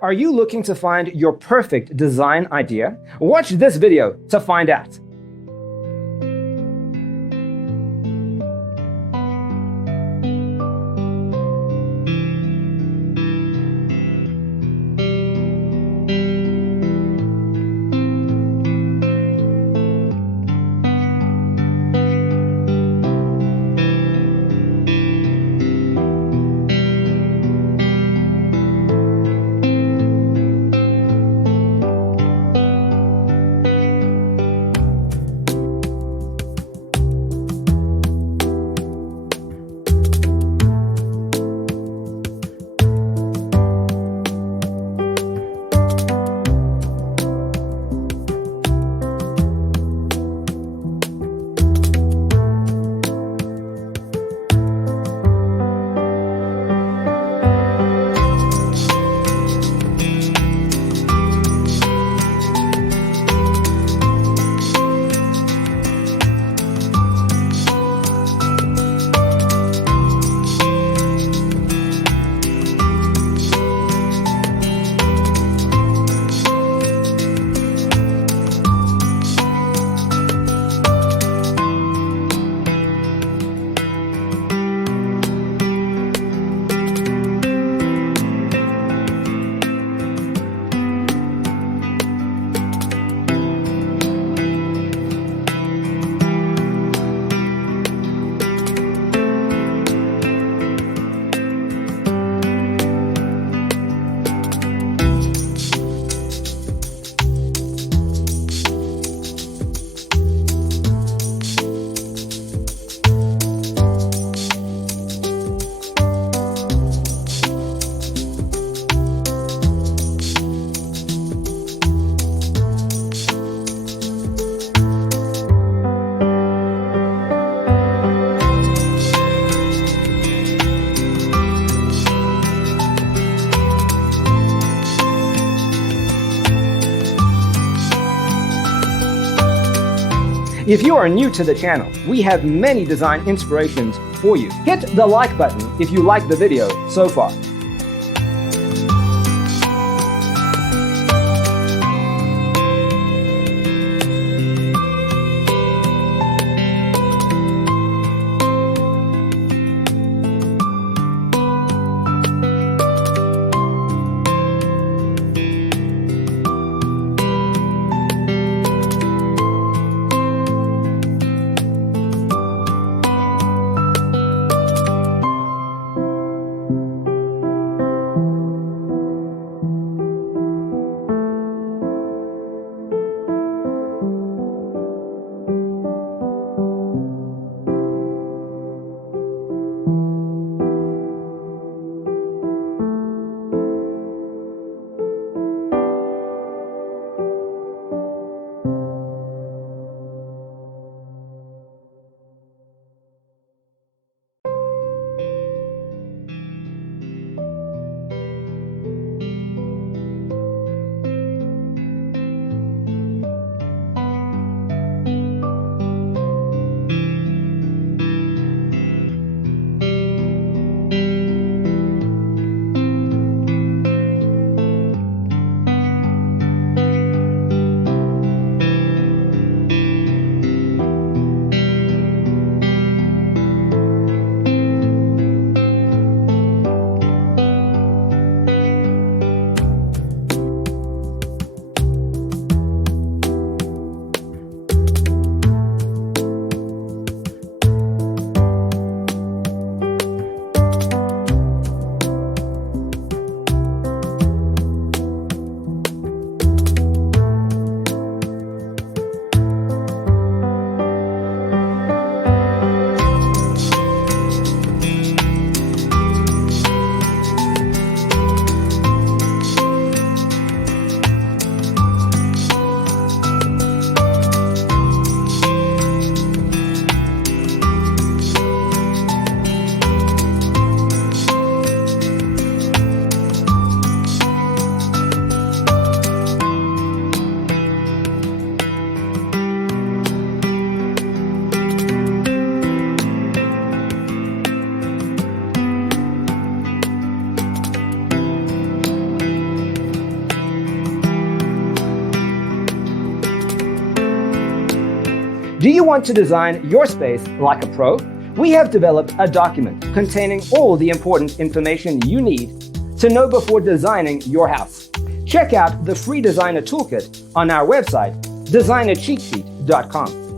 Are you looking to find your perfect design idea? Watch this video to find out. If you are new to the channel, we have many design inspirations for you. Hit the like button if you like the video so far. Do you want to design your space like a pro? We have developed a document containing all the important information you need to know before designing your house. Check out the free designer toolkit on our website, designercheatsheet.com.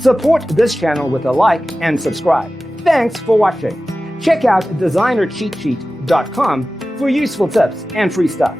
Support this channel with a like and subscribe. Thanks for watching. Check out designercheatsheet.com for useful tips and free stuff.